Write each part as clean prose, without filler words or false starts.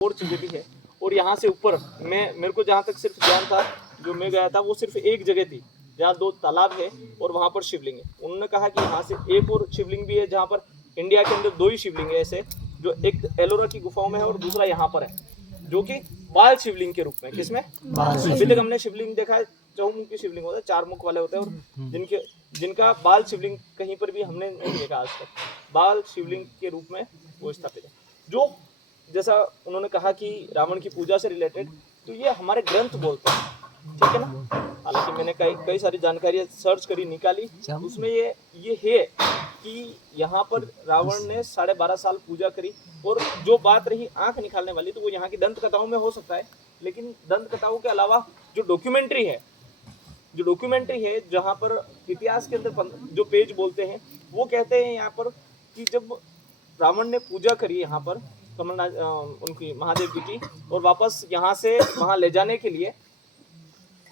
और चीजें भी है। और यहाँ से ऊपर मेरे को जहाँ तक सिर्फ ज्ञान था, जो मैं गया था वो सिर्फ एक जगह थी जहाँ 2 तालाब है और वहाँ पर शिवलिंग है। उन्होंने कहा कि यहाँ से एक और शिवलिंग भी है, जहाँ पर इंडिया के अंदर 2 ही शिवलिंग है ऐसे, जो एक एलोरा की गुफाओं में है और दूसरा यहाँ पर है, जो कि बाल शिवलिंग के रूप में। किसमें? अभी तक हमने शिवलिंग देखा है, चौमुखी शिवलिंग होता है, 4 मुख वाले होते हैं, और जिनका बाल शिवलिंग कहीं पर भी हमने नहीं देखा आज तक। बाल शिवलिंग के रूप में वो स्थापित है। जो जैसा उन्होंने कहा कि रावण की पूजा से रिलेटेड, तो ये हमारे ग्रंथ बोलते हैं, ठीक है ना। हालांकि मैंने कई सारी जानकारियां सर्च करी, निकाली, उसमें ये है कि यहाँ पर रावण ने 12.5 साल पूजा करी। और जो बात रही आंख निकालने वाली, तो वो यहाँ की दंत कथाओं में हो सकता है, लेकिन दंत कथाओं के अलावा जो डॉक्यूमेंट्री है जहाँ पर इतिहास के अंदर जो पेज बोलते हैं, वो कहते हैं यहाँ पर कि जब रावण ने पूजा करी यहाँ पर कमलनाथ उनकी महादेव जी की, और वापस यहाँ से वहाँ ले जाने के लिए,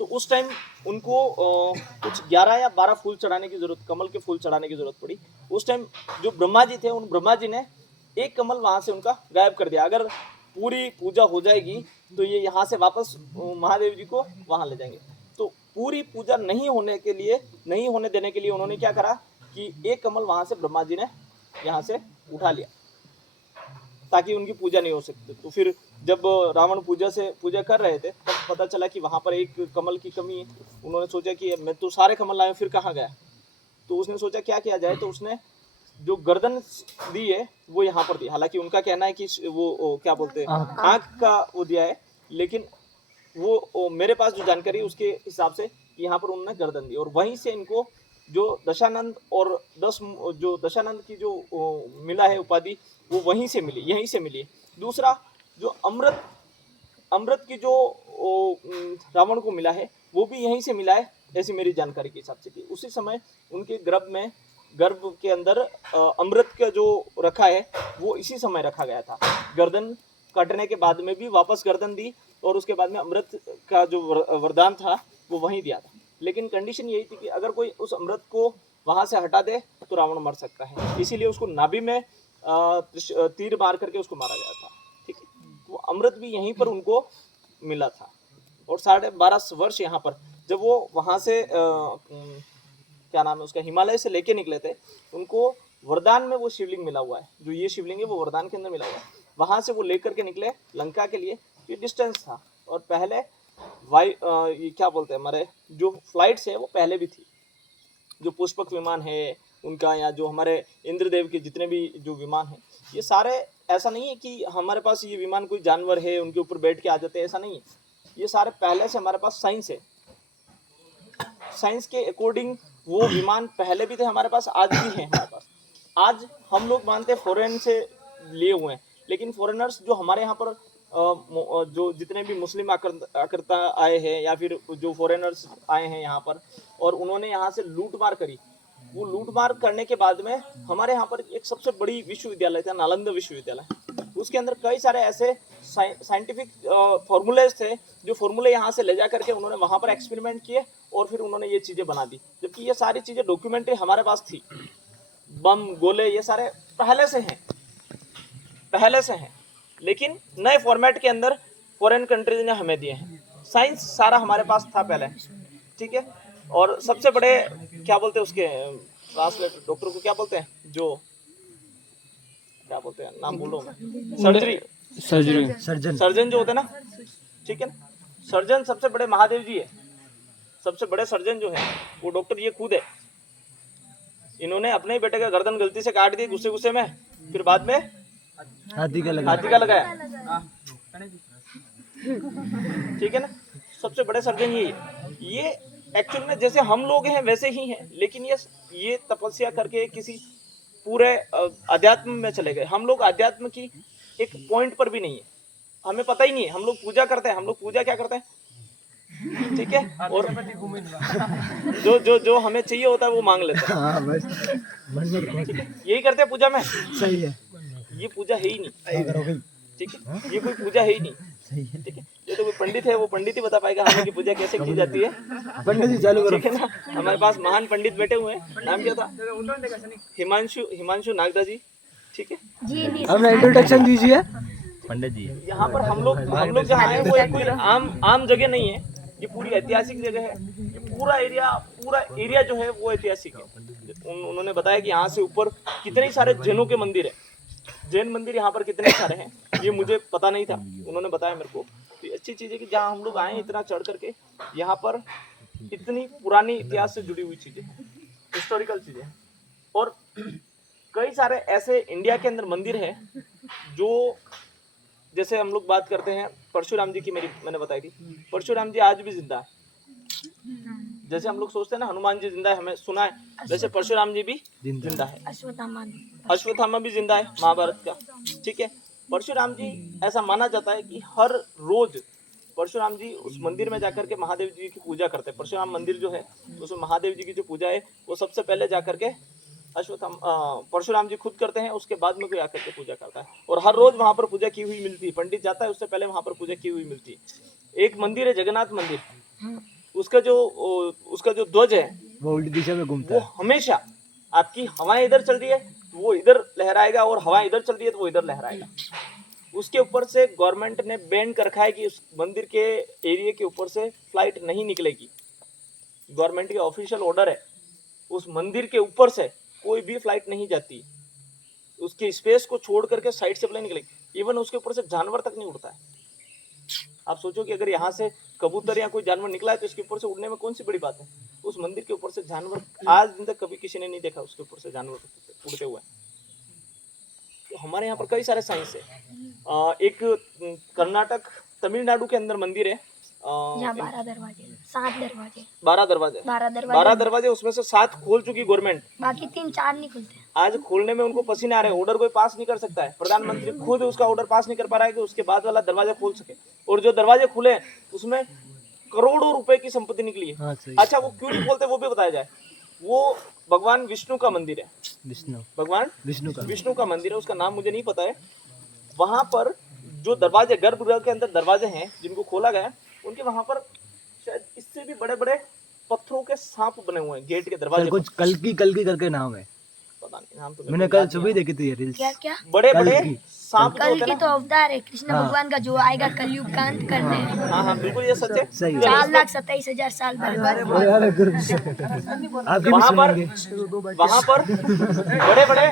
तो उस टाइम उनको कुछ 11 या 12 फूल चढ़ाने की जरूरत, कमल के फूल चढ़ाने की जरूरत पड़ी। उस टाइम जो ब्रह्मा जी थे, उन ब्रह्मा जी ने एक कमल वहाँ से उनका गायब कर दिया। अगर पूरी पूजा हो जाएगी तो ये यहाँ से वापस महादेव जी को वहाँ ले जाएंगे। तो पूरी पूजा नहीं होने देने के लिए उन्होंने क्या करा कि एक कमल वहाँ से ब्रह्मा जी ने यहाँ से उठा लिया, ताकि उनकी पूजा नहीं हो सकती। तो फिर जब रावण पूजा कर रहे थे, तब पता चला कि वहाँ पर एक कमल की कमी है। उन्होंने सोचा कि मैं तो सारे कमल लाया, फिर कहाँ गया। तो उसने सोचा क्या किया जाए, तो उसने जो गर्दन दी है वो यहाँ पर दी। हालांकि उनका कहना है कि वो क्या बोलते हैं, आँख का वो दिया है, लेकिन वो मेरे पास जो जानकारी है उसके हिसाब से यहाँ पर उन्होंने गर्दन दी। और वहीं से इनको जो दशानंद और दशानंद की जो मिला है उपाधि, वो यहीं से मिली है। दूसरा, जो अमृत की जो रावण को मिला है, वो भी यहीं से मिला है, ऐसी मेरी जानकारी के हिसाब से। कि उसी समय उनके गर्भ के अंदर अमृत का जो रखा है, वो इसी समय रखा गया था। गर्दन काटने के बाद में भी वापस गर्दन दी, और उसके बाद में अमृत का जो वरदान था वो वहीं दिया था। लेकिन कंडीशन यही थी कि अगर कोई उस अमृत को वहां से हटा दे तो रावण मर सकता है, इसीलिए उसको नाभि में तीर मार करके उसको मारा गया था, ठीक है। वो अमृत भी यहीं पर उनको मिला था। और 12.5 वर्ष यहाँ पर जब वो वहां से क्या नाम है उसका, हिमालय से लेके निकले थे, उनको वरदान में वो शिवलिंग मिला हुआ है। जो ये शिवलिंग है वो वरदान के अंदर मिला हुआ है। वहां से वो लेकर के निकले लंका के लिए। ये डिस्टेंस था, और पहले ये क्या बोलते हैं, हमारे जो फ्लाइट्स है वो पहले भी थी। जो पुष्पक विमान है उनका, या जो हमारे इंद्रदेव के जितने भी जो विमान हैं, ये सारे, ऐसा नहीं है कि हमारे पास ये विमान कोई जानवर है उनके ऊपर बैठ के आ जाते हैं, ऐसा नहीं है। ये सारे पहले से हमारे पास साइंस है। साइंस के अकॉर्डिंग वो विमान पहले भी थे हमारे पास, आज भी है हमारे पास। आज हम लोग मानते हैं फॉरेन से लिए हुए हैं, लेकिन फॉरेनर्स जो हमारे यहाँ पर जो जितने भी मुस्लिम आकर्ता आए हैं, या फिर जो फॉरेनर्स आए हैं यहाँ पर, और उन्होंने यहाँ से लूटमार करी, वो लूटमार करने के बाद में हमारे यहाँ पर एक सबसे बड़ी विश्वविद्यालय था, नालंदा विश्वविद्यालय। उसके अंदर कई सारे ऐसे साइंटिफिक फॉर्मूलेज थे, जो फॉर्मूले यहाँ से ले जा करके उन्होंने वहाँ पर एक्सपेरिमेंट किए, और फिर उन्होंने ये चीज़ें बना दी। जबकि ये सारी चीज़ें डॉक्यूमेंट्री हमारे पास थी। बम, गोले, ये सारे पहले से हैं, लेकिन नए फॉर्मेट के अंदर फॉरेन कंट्रीज ने हमें दिए हैं। साइंस सारा हमारे पास था पहले, ठीक है। और सबसे बड़े क्या बोलते हैं उसके ट्रांसलेटर, डॉक्टर को क्या बोलते हैं, जो क्या बोलते हैं, नाम बोलो, सर्जन जो होते हैं ना, ठीक है। सर्जन सबसे बड़े महादेव जी है। सबसे बड़े सर्जन जो है वो डॉक्टर ये खुद है। इन्होंने अपने ही बेटे का गर्दन गलती से काट दी गुस्से में, फिर बाद में हाथी का लगाया, ठीक है ना। सबसे बड़े सर्जन ये एक्चुअल में जैसे हम लोग हैं वैसे ही हैं, लेकिन ये तपस्या करके किसी पूरे अध्यात्म में चले गए। हम लोग अध्यात्म की एक पॉइंट पर भी नहीं है, हमें पता ही नहीं है। हम लोग पूजा करते हैं, हम लोग पूजा क्या करते हैं, ठीक है, और जो हमें चाहिए होता है वो मांग लेते हैं, ठीक है। यही करते हैं पूजा में, सही है। ये पूजा है ही नहीं, ठीक है, ये कोई पूजा है ही नहीं, ठीक है। ये तो कोई पंडित है, वो पंडित ही बता पाएगा हमें कि पूजा कैसे की जाती है। पंडित जी चालू करो, ठीक है ना। हमारे पास महान पंडित बैठे हुए हैं, नाम क्या था, हिमांशु नागदा जी, ठीक है। अपना इंट्रोडक्शन दीजिए। पंडित जी यहाँ पर हम लोग जहाँ हैं वो एक कोई आम जगह नहीं है, ये पूरी ऐतिहासिक जगह है। ये पूरा एरिया जो है वो ऐतिहासिक है। उन्होंने बताया कि यहाँ से ऊपर कितने सारे जैनों के मंदिर है, जैन मंदिर यहाँ पर कितने सारे हैं, ये मुझे पता नहीं था, उन्होंने बताया मेरे को। तो अच्छी चीज़ है कि जहाँ हम लोग आए इतना चढ़ करके, यहाँ पर इतनी पुरानी इतिहास से जुड़ी हुई चीज़ें हैं, हिस्टोरिकल चीज़ें हैं। और कई सारे ऐसे इंडिया के अंदर मंदिर हैं जो, जैसे हम लोग बात करते हैं परशुराम जी की, मैंने बताई थी, परशुराम जी आज भी जिंदा है। जैसे हम लोग सोचते हैं ना हनुमान जी जिंदा है, हमें सुना है, वैसे परशुराम जी भी जिंदा है। अश्वत्थामा भी जिंदा है महाभारत का, ठीक है। परशुराम जी, ऐसा माना जाता है कि हर रोज परशुराम जी उस मंदिर में जाकर के महादेव जी की पूजा करते हैं। परशुराम मंदिर जो है उसमें महादेव जी की जो पूजा है वो सबसे पहले जाकर के परशुराम जी खुद करते हैं, उसके बाद में कोई आकर के पूजा करता है। और हर रोज वहां पर पूजा की हुई मिलती है, पंडित जाता है उससे पहले वहां पर पूजा की हुई मिलती है। एक मंदिर है जगन्नाथ मंदिर, उसका जो ध्वज है वो उल्टी दिशा में घूमता वो है। हमेशा, आपकी हवाएं इधर चल रही है तो वो इधर लहराएगा, और हवाएं इधर चल रही है तो वो इधर लहराएगा। उसके ऊपर से गवर्नमेंट ने बैन कर रखा है कि उस मंदिर के एरिया के ऊपर से फ्लाइट नहीं निकलेगी। गवर्नमेंट के ऑफिशियल ऑर्डर है, उस मंदिर के ऊपर से कोई भी फ्लाइट नहीं जाती, उसके स्पेस को छोड़ करके साइड से फ्लाइट निकलेगी। इवन उसके ऊपर से जानवर तक नहीं उड़ता है। आप सोचो कि अगर यहाँ से कबूतर या कोई जानवर निकला है तो इसके ऊपर से उड़ने में कौन सी बड़ी बात है। उस मंदिर के ऊपर से जानवर आज दिन तक कभी किसी ने नहीं देखा उसके ऊपर से जानवर उड़ते हुए। तो हमारे यहाँ पर कई सारे साइंस है। एक कर्नाटक तमिलनाडु के अंदर मंदिर है, 12 दरवाजे, 7 दरवाजे, 12 दरवाजे, उसमें से 7 खोल चुकी गवर्नमेंट, बाकी 3-4 नहीं खुलते। आज खोलने में उनको पसीने आ रहे हैं। ऑर्डर कोई पास नहीं कर सकता है, प्रधानमंत्री खुद उसका ऑर्डर पास नहीं कर पा रहा है कि उसके बाद वाला दरवाजा खोल सके। और जो दरवाजे खुले हैं उसमें करोड़ों रुपए की संपत्ति निकली है। अच्छा, वो क्यों नहीं खोलते वो भी बताया जाए। वो भगवान विष्णु का मंदिर है, भगवान विष्णु का मंदिर है, उसका नाम मुझे नहीं पता है। वहां पर जो दरवाजे, गर्भगृह के अंदर दरवाजे हैं जिनको खोला गया, उनके वहां पर शायद इससे भी बड़े बड़े पत्थरों के सांप बने हुए हैं गेट के दरवाजे। कुछ कल्कि करके नाम है, पता नहीं नाम तो मैंने कल सुबह देखी थी ये रील्स। क्या बड़े बड़े सांप कल की तो अवतार है कृष्ण भगवान का, जो आएगा कलयुग का अंत करने। हाँ बिल्कुल ये सच है। 4,27,000 साल बाद वहां पर बड़े बड़े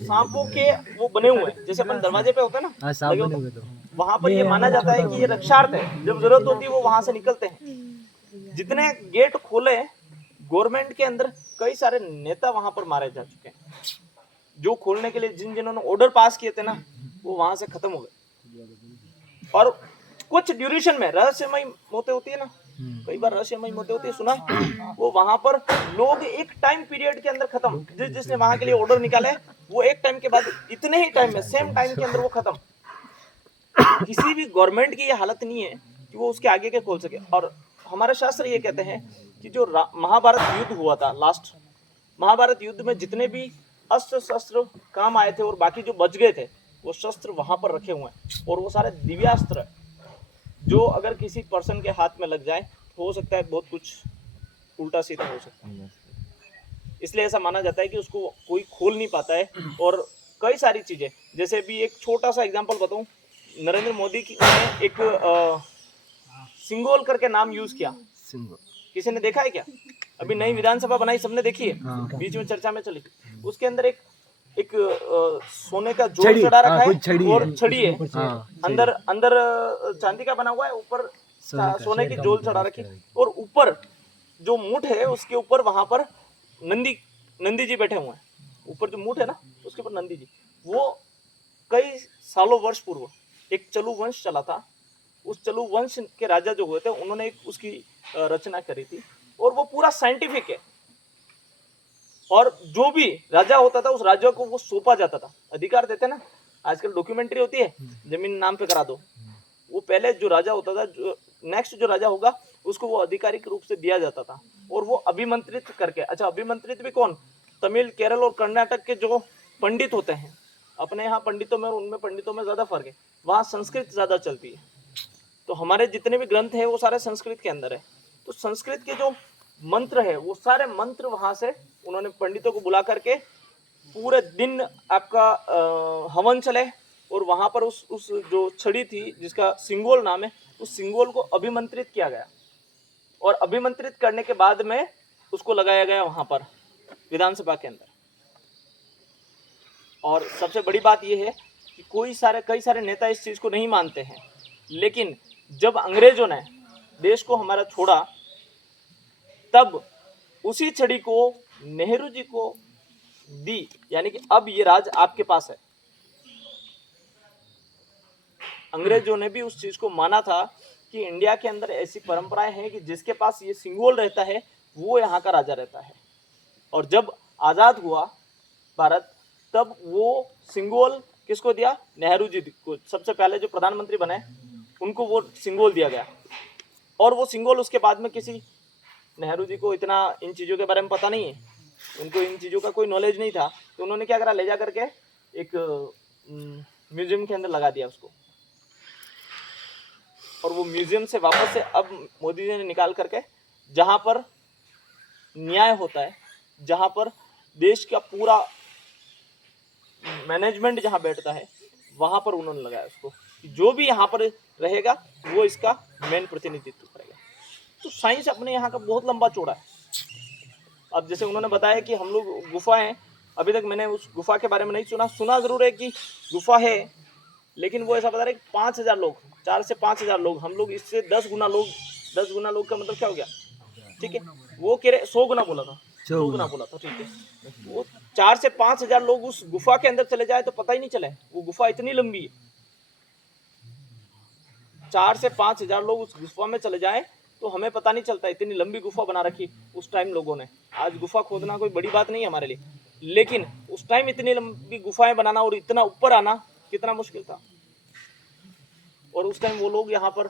सांपों के वो बने हुए हैं, जैसे अपन दरवाजे पे होते हैं ना, लगे होते हैं। वहां पर ये माना जाता है कि ये रक्षार्थ है, जब जरूरत होती है वो वहां से निकलते हैं। जितने गेट खोले गवर्नमेंट के अंदर, कई सारे नेता वहां पर मारे जा चुके हैं। जो खोलने के लिए जिन्होंने ऑर्डर पास किए थे ना, वो वहां से खत्म हो गए। और कुछ ड्यूरेशन में रहस्यमय मौतें होती है ना, कई बार रहस्यमय मौतें होती है, सुना है? वो वहां पर लोग एक टाइम पीरियड के अंदर खत्म, जिसने वहां के लिए ऑर्डर निकाले वो एक टाइम के बाद इतने ही टाइम में, सेम टाइम के अंदर वो खत्म। किसी भी गवर्नमेंट की ये हालत नहीं है कि वो उसके आगे के खोल सके। और हमारे शास्त्र ये कहते हैं कि जो महाभारत युद्ध हुआ था, लास्ट महाभारत युद्ध में जितने भी अस्त्र शस्त्र काम आए थे और बाकी जो बच गए थे, वो शस्त्र वहां पर रखे हुए हैं। और वो सारे दिव्यास्त्र, जो अगर किसी पर्सन के हाथ में लग जाए तो हो सकता है बहुत कुछ उल्टा सीधा हो सकता है। इसलिए ऐसा माना जाता है कि उसको कोई खोल नहीं पाता है। और कई सारी चीजें, जैसे भी एक छोटा सा एग्जांपल बताऊं, नरेंद्र मोदी की ने एक सिंगोल करके नाम यूज किया, किसी ने देखा है क्या? अभी नई विधानसभा बनाई, सबने देखी है, बीच में चर्चा में चली। उसके अंदर एक सोने का जोड़ चढ़ा रखा है और छड़ी है, अंदर चांदी का बना हुआ है, ऊपर सोने की जोल चढ़ा रखी, और ऊपर जो मूठ है उसके ऊपर वहां पर नंदी जी बैठे हुए हैं। ऊपर जो मूठ है ना उसके ऊपर नंदी जी। वो कई सालों वर्ष पूर्व एक चलू वंश चला था, उस चलू वंश के राजा जो हुए थे उन्होंने एक उसकी रचना करी थी, और वो पूरा साइंटिफिक है। और जो भी राजा होता था उस राजा को वो सौंपा जाता था, अधिकार देते ना, आजकल डॉक्यूमेंट्री होती है जमीन नाम पे करा दो, वो पहले जो राजा होता था, जो नेक्स्ट जो राजा होगा उसको वो आधिकारिक रूप से दिया जाता था, और वो अभिमंत्रित करके। अच्छा, अभिमंत्रित भी कौन? तमिल, केरल और कर्नाटक के जो पंडित होते हैं, अपने यहाँ पंडितों में और उनमें पंडितों में ज्यादा फर्क है, वहाँ संस्कृत ज्यादा चलती है। तो हमारे जितने भी ग्रंथ हैं वो सारे संस्कृत के अंदर है। तो संस्कृत के जो मंत्र है वो सारे मंत्र वहां से उन्होंने पंडितों को बुला करके पूरे दिन आपका हवन चले, और वहां पर उस जो छड़ी थी जिसका सिंगोल नाम है, उस सिंगोल को अभिमंत्रित किया गया और अभिमंत्रित करने के बाद में उसको लगाया गया वहां पर विधानसभा के अंदर। और सबसे बड़ी बात यह है कि कई सारे नेता इस चीज को नहीं मानते हैं, लेकिन जब अंग्रेजों ने देश को हमारा छोड़ा तब उसी छड़ी को नेहरू जी को दी, यानी कि अब ये राज आपके पास है। अंग्रेजों ने भी उस चीज को माना था कि इंडिया के अंदर ऐसी परंपराएं हैं कि जिसके पास ये सिंगोल रहता है वो यहाँ का राजा रहता है। और जब आजाद हुआ भारत तब वो सिंगोल किसको दिया? नेहरू जी को। सबसे पहले जो प्रधानमंत्री बने उनको वो सिंगोल दिया गया। और वो सिंगोल उसके बाद में किसी, नेहरू जी को इतना इन चीज़ों के बारे में पता नहीं है, उनको इन चीज़ों का कोई नॉलेज नहीं था, तो उन्होंने क्या करा, ले जा करके एक म्यूजियम के अंदर लगा दिया उसको। और वो म्यूजियम से वापस से अब मोदी जी ने निकाल करके जहाँ पर न्याय होता है, जहाँ पर देश का पूरा मैनेजमेंट जहाँ बैठता है, वहाँ पर उन्होंने लगाया उसको, जो भी यहाँ पर रहेगा वो इसका मेन प्रतिनिधित्व करेगा। तो साइंस अपने यहाँ का बहुत लंबा चौड़ा है। अब जैसे उन्होंने बताया कि हम लोग गुफा हैं, अभी तक मैंने उस गुफा के बारे में नहीं सुना जरूर है कि गुफा है, लेकिन वो ऐसा बता रहे 5,000 लोग, 4 से 5,000 लोग, हम लोग इससे 10 गुना लोग का मतलब क्या हो गया, ठीक है, वो कह रहे 100 गुना बोला था, 100 गुना बोला था, ठीक है। वो 4 से 5,000 लोग उस गुफा के अंदर चले जाए तो पता ही नहीं चले, वो गुफा इतनी लंबी है। 4 से 5,000 लोग उस गुफा में चले जाए तो हमें पता नहीं चलता, इतनी लंबी गुफा बना रखी उस टाइम लोगों ने। आज गुफा खोदना कोई बड़ी बात नहीं है हमारे लिए, लेकिन उस टाइम इतनी लंबी गुफाएं बनाना और इतना ऊपर आना कितना मुश्किल था। और उस टाइम वो लोग यहाँ पर